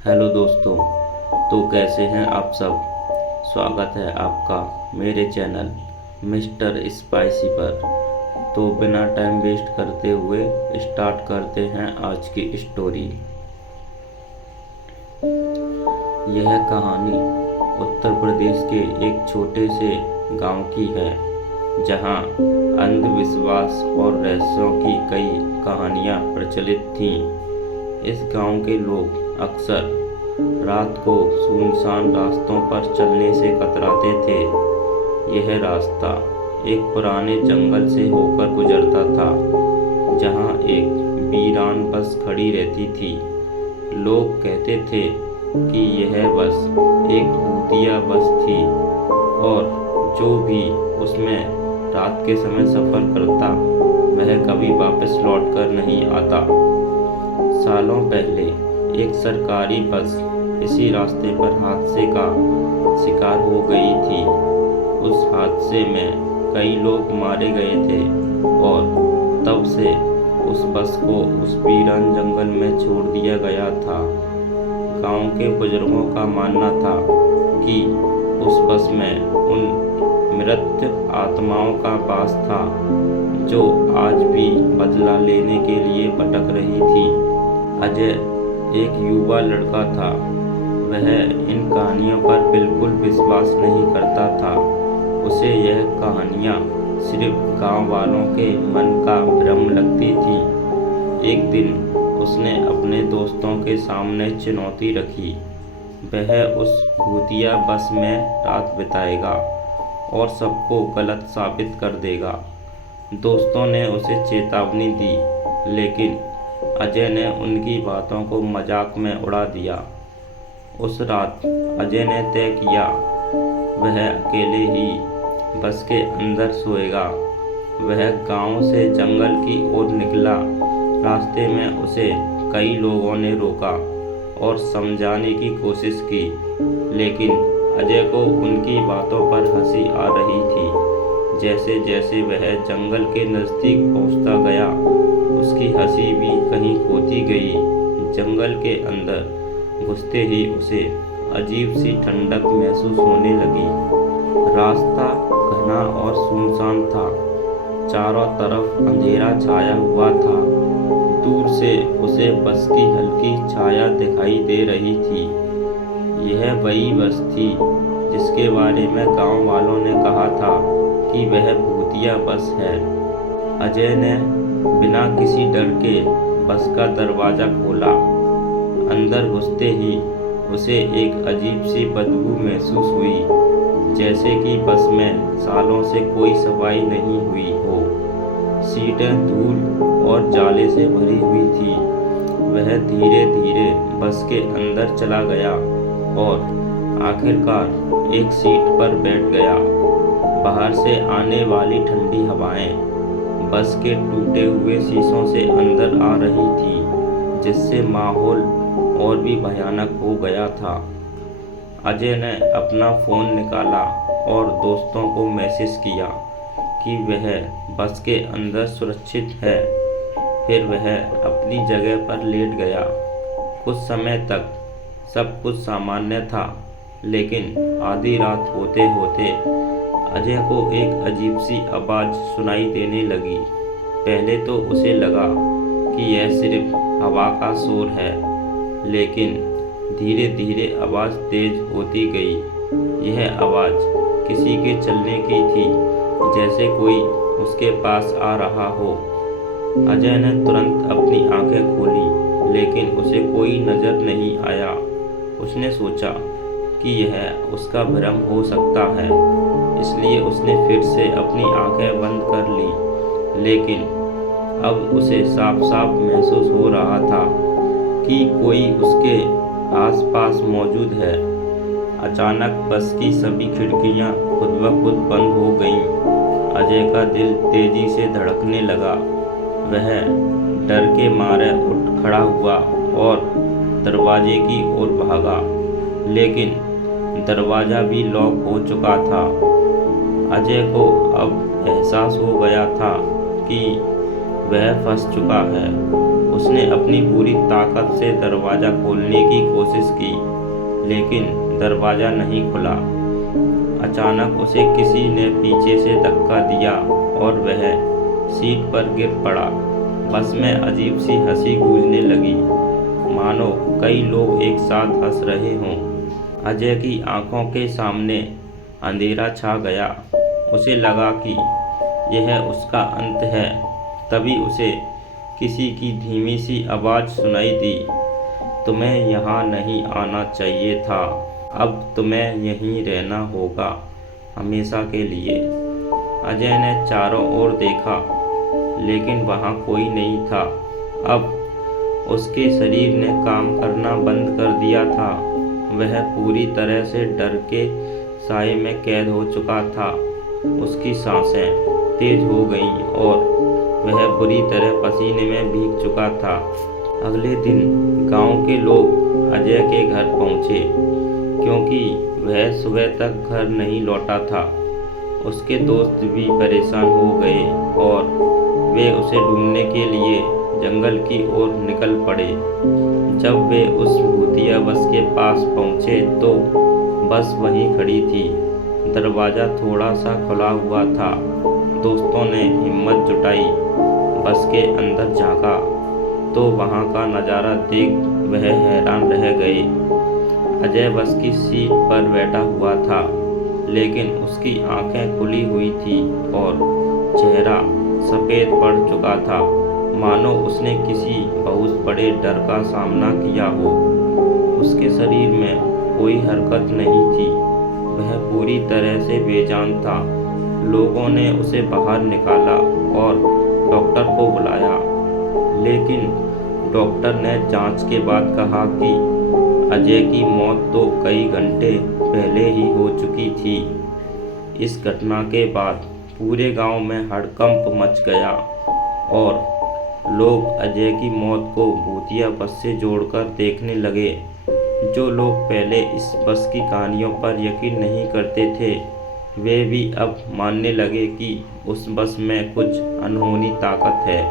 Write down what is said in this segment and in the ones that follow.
Hello दोस्तों। तो कैसे हैं आप सब। स्वागत है आपका मेरे चैनल मिस्टर स्पाइसी पर। तो बिना टाइम वेस्ट करते हुए स्टार्ट करते हैं आज की स्टोरी। यह कहानी उत्तर प्रदेश के एक छोटे से गांव की है, जहां अंधविश्वास और रहस्यों की कई कहानियां प्रचलित थीं। इस गांव के लोग अक्सर रात को सुनसान रास्तों पर चलने से कतराते थे। यह रास्ता एक पुराने जंगल से होकर गुजरता था, जहां एक वीरान बस खड़ी रहती थी। लोग कहते थे कि यह बस एक भूतिया बस थी और जो भी उसमें रात के समय सफ़र करता वह कभी वापस लौटकर नहीं आता। सालों पहले एक सरकारी बस इसी रास्ते पर हादसे का शिकार हो गई थी। उस हादसे में कई लोग मारे गए थे और तब से उस बस को उस वीरान जंगल में छोड़ दिया गया था। गांव के बुजुर्गों का मानना था कि उस बस में उन मृत आत्माओं का वास था जो आज भी बदला लेने के लिए भटक रही थी। अजय एक युवा लड़का था। वह इन कहानियों पर बिल्कुल विश्वास नहीं करता था। उसे यह कहानियाँ सिर्फ गांव वालों के मन का भ्रम लगती थी। एक दिन उसने अपने दोस्तों के सामने चुनौती रखी। वह उस भूतिया बस में रात बिताएगा और सबको गलत साबित कर देगा। दोस्तों ने उसे चेतावनी दी, लेकिन अजय ने उनकी बातों को मजाक में उड़ा दिया। उस रात अजय ने तय किया वह अकेले ही बस के अंदर सोएगा। वह गांव से जंगल की ओर निकला। रास्ते में उसे कई लोगों ने रोका और समझाने की कोशिश की, लेकिन अजय को उनकी बातों पर हंसी आ रही थी। जैसे जैसे वह जंगल के नज़दीक पहुंचता गया, उसकी हंसी भी कहीं खोती गई। जंगल के अंदर घुसते ही उसे अजीब सी ठंडक महसूस होने लगी। रास्ता घना और सुनसान था। चारों तरफ अंधेरा छाया हुआ था। दूर से उसे बस की हल्की छाया दिखाई दे रही थी। यह वही बस थी जिसके बारे में गांव वालों ने कहा था कि वह भूतिया बस है। अजय ने बिना किसी डर के बस का दरवाज़ा खोला। अंदर घुसते ही उसे एक अजीब सी बदबू महसूस हुई, जैसे कि बस में सालों से कोई सफाई नहीं हुई हो। सीटें धूल और जाले से भरी हुई थी। वह धीरे धीरे बस के अंदर चला गया और आखिरकार एक सीट पर बैठ गया। बाहर से आने वाली ठंडी हवाएं बस के टूटे हुए शीशों से अंदर आ रही थी, जिससे माहौल और भी भयानक हो गया था। अजय ने अपना फ़ोन निकाला और दोस्तों को मैसेज किया कि वह बस के अंदर सुरक्षित है। फिर वह अपनी जगह पर लेट गया। कुछ समय तक सब कुछ सामान्य था, लेकिन आधी रात होते होते अजय को एक अजीब सी आवाज़ सुनाई देने लगी। पहले तो उसे लगा कि यह सिर्फ हवा का शोर है, लेकिन धीरे धीरे आवाज़ तेज होती गई। यह आवाज़ किसी के चलने की थी, जैसे कोई उसके पास आ रहा हो। अजय ने तुरंत अपनी आंखें खोली, लेकिन उसे कोई नज़र नहीं आया। उसने सोचा कि यह उसका भ्रम हो सकता है, इसलिए उसने फिर से अपनी आंखें बंद कर ली। लेकिन अब उसे साफ साफ महसूस हो रहा था कि कोई उसके आसपास मौजूद है। अचानक बस की सभी खिड़कियां खुद ब खुद बंद हो गईं। अजय का दिल तेजी से धड़कने लगा। वह डर के मारे उठ खड़ा हुआ और दरवाजे की ओर भागा, लेकिन दरवाज़ा भी लॉक हो चुका था। अजय को अब एहसास हो गया था कि वह फंस चुका है। उसने अपनी पूरी ताकत से दरवाज़ा खोलने की कोशिश की, लेकिन दरवाज़ा नहीं खुला। अचानक उसे किसी ने पीछे से धक्का दिया और वह सीट पर गिर पड़ा। बस में अजीब सी हंसी गूंजने लगी, मानो कई लोग एक साथ हंस रहे हों। अजय की आंखों के सामने अंधेरा छा गया। उसे लगा कि यह उसका अंत है। तभी उसे किसी की धीमी सी आवाज़ सुनाई दी, तुम्हें यहाँ नहीं आना चाहिए था, अब तुम्हें यहीं रहना होगा हमेशा के लिए। अजय ने चारों ओर देखा, लेकिन वहाँ कोई नहीं था। अब उसके शरीर ने काम करना बंद कर दिया था। वह पूरी तरह से डर के साए में कैद हो चुका था। उसकी सांसें तेज हो गईं और वह बुरी तरह पसीने में भीग चुका था। अगले दिन गांव के लोग अजय के घर पहुंचे, क्योंकि वह सुबह तक घर नहीं लौटा था। उसके दोस्त भी परेशान हो गए और वे उसे ढूंढने के लिए जंगल की ओर निकल पड़े। जब वे उस भूतिया बस के पास पहुंचे तो बस वहीं खड़ी थी। दरवाज़ा थोड़ा सा खुला हुआ था। दोस्तों ने हिम्मत जुटाई, बस के अंदर झांका तो वहाँ का नज़ारा देख वह हैरान रह गए। अजय बस की सीट पर बैठा हुआ था, लेकिन उसकी आंखें खुली हुई थी और चेहरा सफ़ेद पड़ चुका था, मानो उसने किसी बहुत बड़े डर का सामना किया हो। उसके शरीर में कोई हरकत नहीं थी। वह पूरी तरह से बेजान था। लोगों ने उसे बाहर निकाला और डॉक्टर को बुलाया, लेकिन डॉक्टर ने जांच के बाद कहा कि अजय की मौत तो कई घंटे पहले ही हो चुकी थी। इस घटना के बाद पूरे गांव में हड़कंप मच गया और लोग अजय की मौत को भूतिया बस से जोड़कर देखने लगे। जो लोग पहले इस बस की कहानियों पर यकीन नहीं करते थे, वे भी अब मानने लगे कि उस बस में कुछ अनहोनी ताकत है।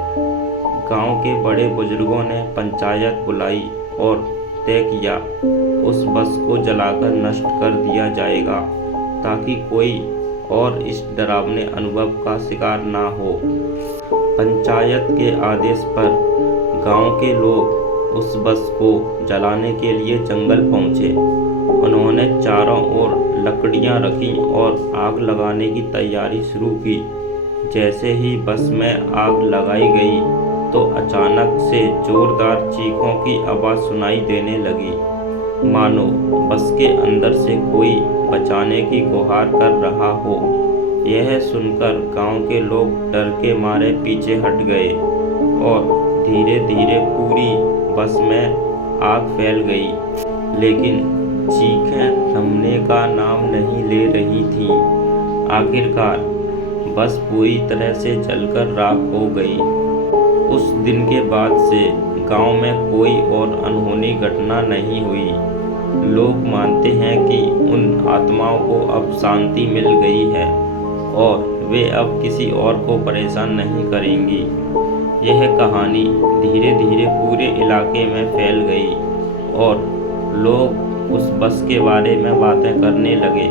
गांव के बड़े बुजुर्गों ने पंचायत बुलाई और तय किया उस बस को जलाकर नष्ट कर दिया जाएगा, ताकि कोई और इस डरावने अनुभव का शिकार ना हो। पंचायत के आदेश पर गांव के लोग उस बस को जलाने के लिए जंगल पहुंचे। उन्होंने चारों ओर लकड़ियां रखीं और आग लगाने की तैयारी शुरू की। जैसे ही बस में आग लगाई गई तो अचानक से जोरदार चीखों की आवाज़ सुनाई देने लगी, मानो बस के अंदर से कोई बचाने की गुहार कर रहा हो। यह सुनकर गांव के लोग डर के मारे पीछे हट गए और धीरे धीरे पूरी बस में आग फैल गई, लेकिन चीखें थमने का नाम नहीं ले रही थीं। आखिरकार बस पूरी तरह से जलकर राख हो गई। उस दिन के बाद से गांव में कोई और अनहोनी घटना नहीं हुई। लोग मानते हैं कि उन आत्माओं को अब शांति मिल गई है और वे अब किसी और को परेशान नहीं करेंगी। यह कहानी धीरे धीरे पूरे इलाके में फैल गई और लोग उस बस के बारे में बातें करने लगे।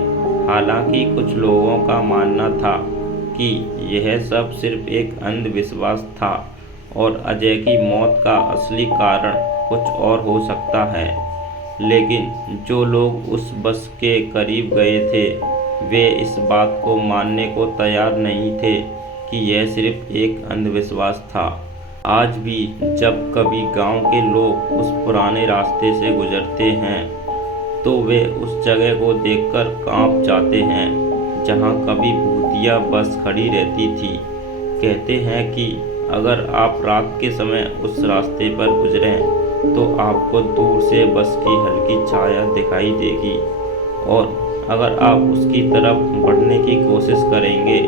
हालांकि कुछ लोगों का मानना था कि यह सब सिर्फ एक अंधविश्वास था और अजय की मौत का असली कारण कुछ और हो सकता है। लेकिन जो लोग उस बस के करीब गए थे, वे इस बात को मानने को तैयार नहीं थे कि यह सिर्फ एक अंधविश्वास था। आज भी जब कभी गांव के लोग उस पुराने रास्ते से गुजरते हैं, तो वे उस जगह को देखकर कांप जाते हैं जहां कभी भूतिया बस खड़ी रहती थी। कहते हैं कि अगर आप रात के समय उस रास्ते पर गुजरें तो आपको दूर से बस की हल्की छाया दिखाई देगी और अगर आप उसकी तरफ बढ़ने की कोशिश करेंगे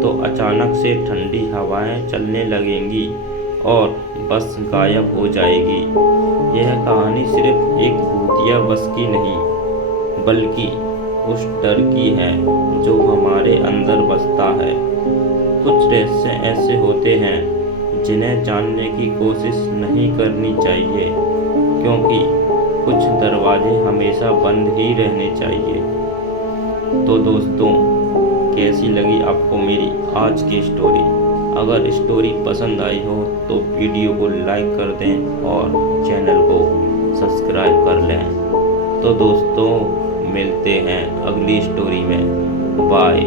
तो अचानक से ठंडी हवाएं चलने लगेंगी और बस गायब हो जाएगी। यह कहानी सिर्फ एक भूतिया बस की नहीं, बल्कि उस डर की है जो हमारे अंदर बसता है। कुछ रहस्य ऐसे होते हैं जिन्हें जानने की कोशिश नहीं करनी चाहिए, क्योंकि कुछ दरवाजे हमेशा बंद ही रहने चाहिए। तो दोस्तों, कैसी लगी आपको मेरी आज की स्टोरी? अगर स्टोरी पसंद आई हो तो वीडियो को लाइक कर दें और चैनल को सब्सक्राइब कर लें। तो दोस्तों, मिलते हैं अगली स्टोरी में। बाय।